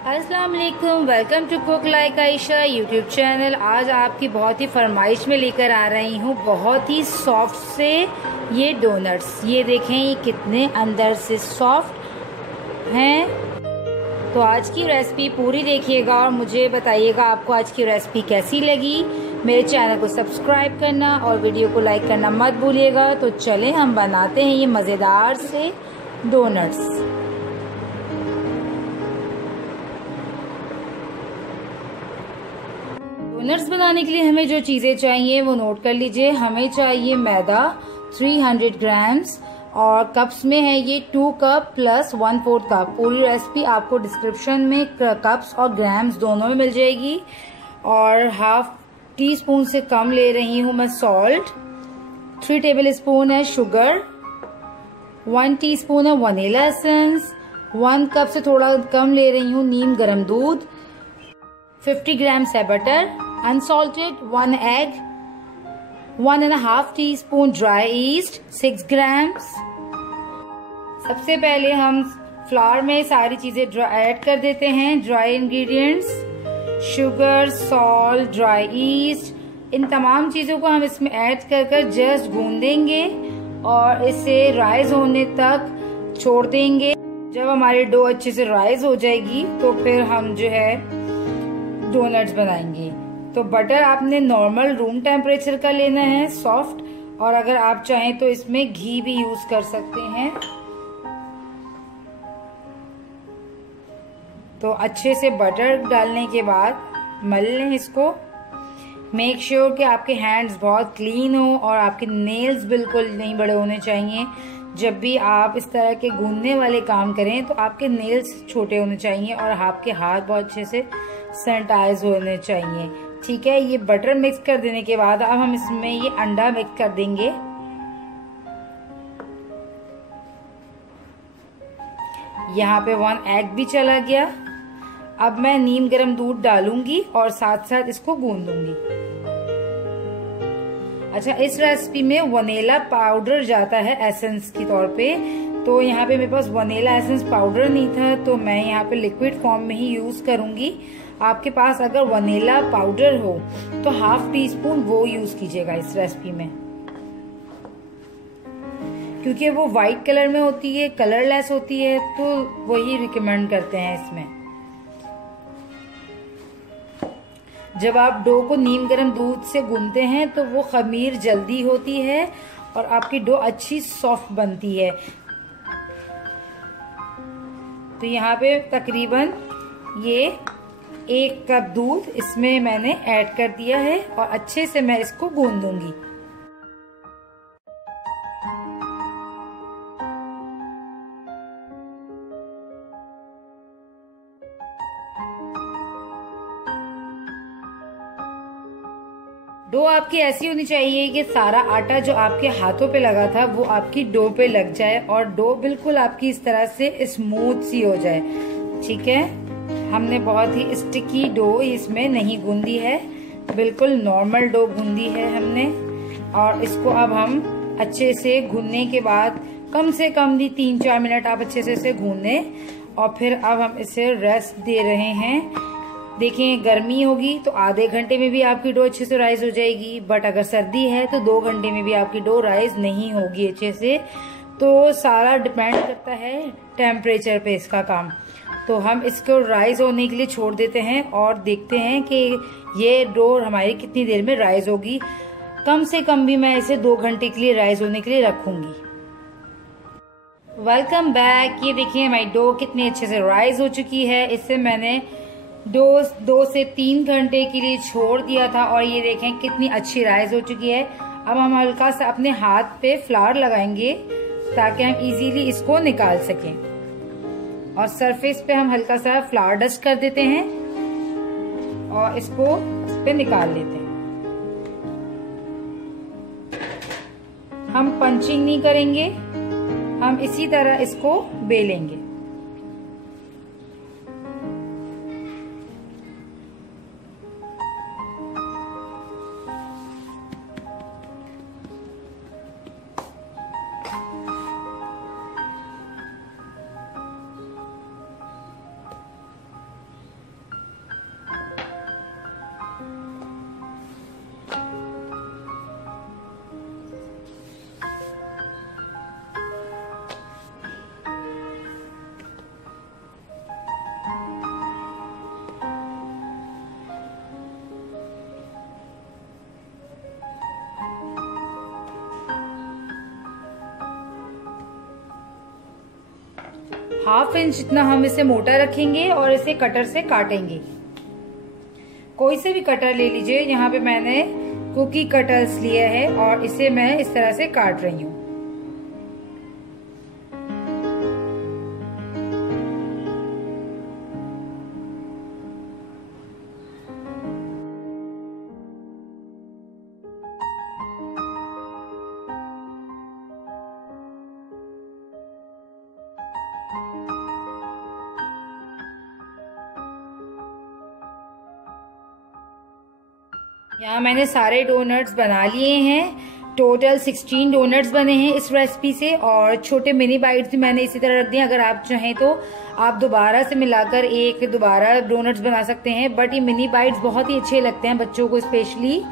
अस्सलाम वालेकुम, welcome to cook like Ayesha YouTube channel. आज आपकी बहुत ही फरमाइश में लेकर आ रही हूँ बहुत ही सॉफ्ट से ये डोनट्स। ये देखें, ये कितने अंदर से सॉफ्ट हैं। तो आज की रेसिपी पूरी देखिएगा और मुझे बताइएगा आपको आज की रेसिपी कैसी लगी। मेरे चैनल को सब्सक्राइब करना और वीडियो को लाइक करना मत भूलिएगा। तो चलें हम बनाते हैं ये मज़ेदार से डोनट्स। डोनट्स बनाने के लिए हमें जो चीज़ें चाहिए वो नोट कर लीजिए। हमें चाहिए मैदा 300 ग्राम्स और कप्स में है ये 2 कप प्लस 1/4 कप। पूरी रेसिपी आपको डिस्क्रिप्शन में कप्स और ग्राम्स दोनों में मिल जाएगी। और हाफ टी स्पून से कम ले रही हूँ मैं सॉल्ट। 3 टेबल स्पून है शुगर। 1 टीस्पून है वनीला एसेंस। 1 कप से थोड़ा कम ले रही हूँ नीम गर्म दूध। 50 ग्राम्स है butter unsalted. 1 egg. 1.5 teaspoon dry east 6 grams. सबसे पहले हम फ्लावर में सारी चीजें ऐड कर देते हैं। Dry ingredients, sugar, salt, dry yeast, इन तमाम चीजों को हम इसमें ऐड कर जस्ट गूंदेंगे और इसे राइज होने तक छोड़ देंगे। जब हमारी डो अच्छे से राइज हो जाएगी तो फिर हम जो है डोनट्स बनाएंगे। तो बटर आपने नॉर्मल रूम टेम्परेचर का लेना है, सॉफ्ट। और अगर आप चाहें तो इसमें घी भी यूज कर सकते हैं। तो अच्छे से बटर डालने के बाद मल लें इसको। मेक श्योर कि आपके हैंड्स बहुत क्लीन हो और आपके नेल्स बिल्कुल नहीं बड़े होने चाहिए। जब भी आप इस तरह के गूंदने वाले काम करें तो आपके नेल्स छोटे होने चाहिए और आपके हाथ बहुत अच्छे से सैनिटाइज होने चाहिए। ठीक है, ये बटर मिक्स कर देने के बाद अब हम इसमें ये अंडा मिक्स कर देंगे। यहाँ पे 1 एग भी चला गया। अब मैं नीम गर्म दूध डालूंगी और साथ साथ इसको गूंदूंगी। अच्छा, इस रेसिपी में वनीला पाउडर जाता है एसेंस के तौर पे। तो यहाँ पे मेरे पास वनीला एसेंस पाउडर नहीं था तो मैं यहाँ पे लिक्विड फॉर्म में ही यूज करूंगी। आपके पास अगर वनीला पाउडर हो तो हाफ टी स्पून वो यूज कीजिएगा इस रेसिपी में, क्योंकि वो व्हाइट कलर में होती है, कलरलेस होती है, तो वही रिकमेंड करते हैं इसमें। जब आप डो को नीम गर्म दूध से गूंदते हैं तो वो खमीर जल्दी होती है और आपकी डो अच्छी सॉफ्ट बनती है। तो यहाँ पे तकरीबन ये 1 कप दूध इसमें मैंने ऐड कर दिया है और अच्छे से मैं इसको गूंदूंगी। डो आपकी ऐसी होनी चाहिए कि सारा आटा जो आपके हाथों पे लगा था वो आपकी डो पे लग जाए और डो बिल्कुल आपकी इस तरह से स्मूथ सी हो जाए। ठीक है, हमने बहुत ही स्टिकी डो इसमें नहीं गूंदी है, बिल्कुल नॉर्मल डो गूंदी है हमने। और इसको अब हम अच्छे से गूंदने के बाद कम से कम भी 3-4 मिनट आप अच्छे से इसे गूंदें और फिर अब हम इसे रेस्ट दे रहे हैं। देखें, गर्मी होगी तो आधे घंटे में भी आपकी डो अच्छे से राइज हो जाएगी, बट अगर सर्दी है तो 2 घंटे में भी आपकी डो राइज नहीं होगी अच्छे से। तो सारा डिपेंड करता है टेम्परेचर पे इसका काम। तो हम इसको राइज होने के लिए छोड़ देते हैं और देखते हैं कि ये डो हमारी कितनी देर में राइज होगी। कम से कम भी मैं इसे 2 घंटे के लिए राइज होने के लिए रखूंगी। Welcome back. ये देखिए हमारी डो कितनी अच्छे से राइज हो चुकी है। इससे मैंने 2 से 3 घंटे के लिए छोड़ दिया था और ये देखें कितनी अच्छी राइज हो चुकी है। अब हम हल्का सा अपने हाथ पे फ्लावर लगाएंगे ताकि हम इजीली इसको निकाल सकें। और सरफेस पे हम हल्का सा फ्लावर डस्ट कर देते हैं और इसको इस पे निकाल लेते हैं। हम पंचिंग नहीं करेंगे, हम इसी तरह इसको बेलेंगे। 1/2 इंच जितना हम इसे मोटा रखेंगे और इसे कटर से काटेंगे। कोई से भी कटर ले लीजिए। यहाँ पे मैंने कुकी कटर्स लिया है और इसे मैं इस तरह से काट रही हूँ। यहाँ मैंने सारे डोनट्स बना लिए हैं। टोटल 16 डोनट्स बने हैं इस रेसिपी से और छोटे मिनी बाइट्स भी मैंने इसी तरह रख दिए। अगर आप चाहें तो आप दोबारा से मिलाकर एक दोबारा डोनट्स बना सकते हैं, बट ये मिनी बाइट्स बहुत ही अच्छे लगते हैं बच्चों को स्पेशली।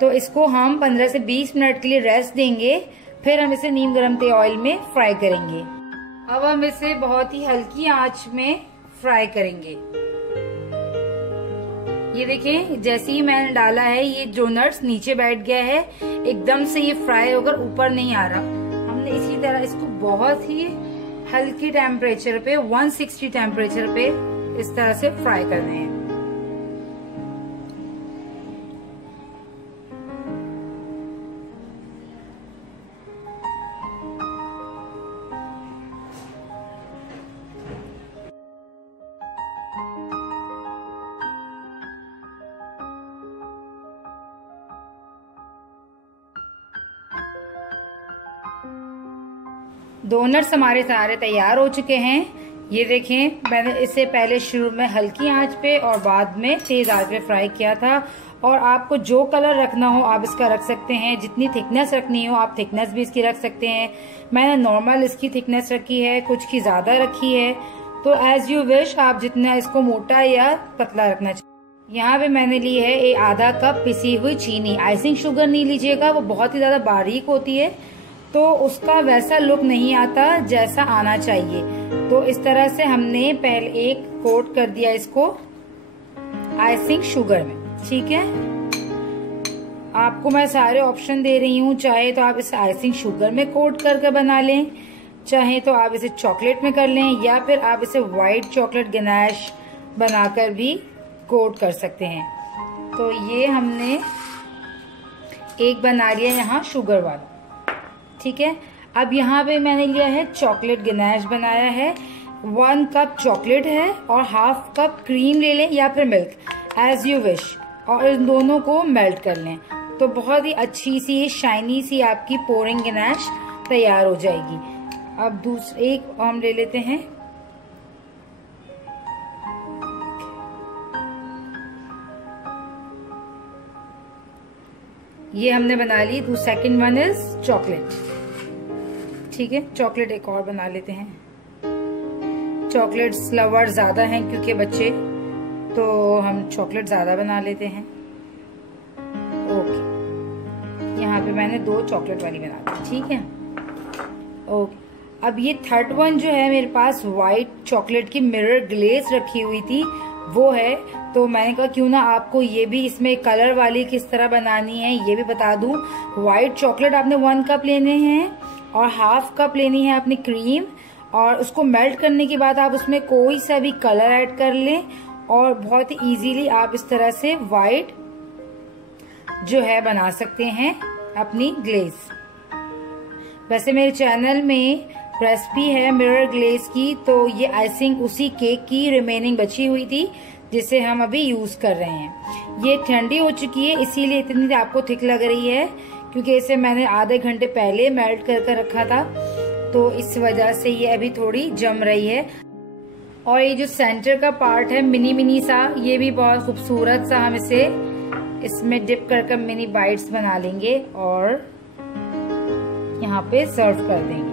तो इसको हम 15 से 20 मिनट के लिए रेस्ट देंगे, फिर हम इसे नीम गर्म तेल ऑयल में फ्राई करेंगे। अब हम इसे बहुत ही हल्की आंच में फ्राई करेंगे। ये देखें, जैसे ही मैंने डाला है ये डोनट्स नीचे बैठ गया है, एकदम से ये फ्राई होकर ऊपर नहीं आ रहा। हमने इसी तरह इसको बहुत ही हल्के टेम्परेचर पे 160 टेम्परेचर पे इस तरह से फ्राई करने हैं। डोनट्स हमारे सारे तैयार हो चुके हैं। ये देखें, मैंने इसे पहले शुरू में हल्की आंच पे और बाद में तेज आंच पे फ्राई किया था। और आपको जो कलर रखना हो आप इसका रख सकते हैं, जितनी थिकनेस रखनी हो आप थिकनेस भी इसकी रख सकते हैं। मैंने नॉर्मल इसकी थिकनेस रखी है, कुछ की ज्यादा रखी है, तो एज यू विश आप जितना इसको मोटा या पतला रखना चाहिए। यहाँ पे मैंने ली है एक आधा कप पिसी हुई चीनी। आइसिंग शुगर नहीं लीजिएगा, वो बहुत ही ज्यादा बारीक होती है तो उसका वैसा लुक नहीं आता जैसा आना चाहिए। तो इस तरह से हमने पहले एक कोट कर दिया इसको आइसिंग शुगर में। ठीक है, आपको मैं सारे ऑप्शन दे रही हूँ, चाहे तो आप इसे आइसिंग शुगर में कोट करके बना लें, चाहे तो आप इसे चॉकलेट में कर लें, या फिर आप इसे व्हाइट चॉकलेट गनाश बनाकर भी कोट कर सकते हैं। तो ये हमने एक बना लिया यहाँ शुगर वाला। ठीक है, अब यहाँ पे मैंने लिया है चॉकलेट गनाश बनाया है। 1 कप चॉकलेट है और 1/2 कप क्रीम ले लें या फिर मिल्क, एज यू विश, और इन दोनों को मेल्ट कर लें। तो बहुत ही अच्छी सी शाइनी सी आपकी पोरिंग गनाश तैयार हो जाएगी। अब दूसरे एक हम ले लेते हैं। ये हमने बना ली। Second one is chocolate. ठीक है, चॉकलेट एक और बना लेते हैं। चॉकलेट्स लवर ज्यादा हैं क्योंकि बच्चे, तो हम चॉकलेट ज्यादा बना लेते हैं। ओके, यहाँ पे मैंने 2 चॉकलेट वाली बना दी। ठीक है, ओके। अब ये थर्ड वन जो है मेरे पास व्हाइट चॉकलेट की मिरर ग्लेज रखी हुई थी वो है, तो मैंने कहा क्यों ना आपको ये भी इसमें कलर वाली किस तरह बनानी है ये भी बता दूं। व्हाइट चॉकलेट आपने 1 कप लेने हैं और 1/2 कप लेनी है अपनी क्रीम, और उसको मेल्ट करने के बाद आप उसमें कोई सा भी कलर ऐड कर लें और बहुत ही इजीली आप इस तरह से व्हाइट जो है बना सकते हैं अपनी ग्लेज। वैसे मेरे चैनल में रेसिपी है मिरर ग्लेज की, तो ये आइसिंग उसी केक की रिमेनिंग बची हुई थी जिसे हम अभी यूज कर रहे हैं। ये ठंडी हो चुकी है इसीलिए इतनी आपको थिक लग रही है, क्योंकि इसे मैंने आधे घंटे पहले मेल्ट कर रखा था, तो इस वजह से ये अभी थोड़ी जम रही है। और ये जो सेंटर का पार्ट है मिनी मिनी सा, ये भी बहुत खूबसूरत सा, हम इसे इसमें डिप कर मिनी बाइट्स बना लेंगे और यहाँ पे सर्व कर देंगे।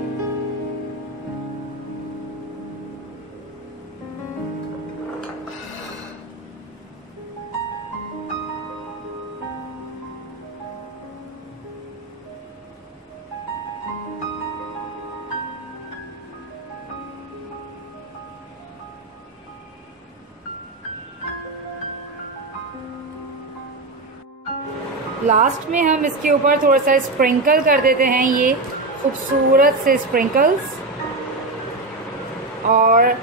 लास्ट में हम इसके ऊपर थोड़ा सा स्प्रिंकल कर देते हैं, ये खूबसूरत से स्प्रिंकल्स। और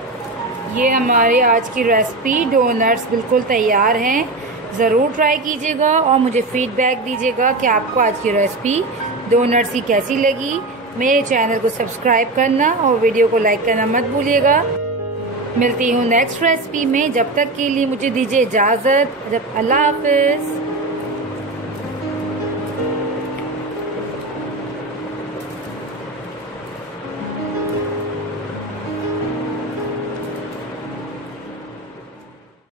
ये हमारे आज की रेसिपी डोनट्स बिल्कुल तैयार हैं। ज़रूर ट्राई कीजिएगा और मुझे फीडबैक दीजिएगा कि आपको आज की रेसिपी डोनट्स की कैसी लगी। मेरे चैनल को सब्सक्राइब करना और वीडियो को लाइक करना मत भूलिएगा। मिलती हूँ नेक्स्ट रेसिपी में, जब तक के लिए मुझे दीजिए इजाज़त। अल्लाह हाफिज़।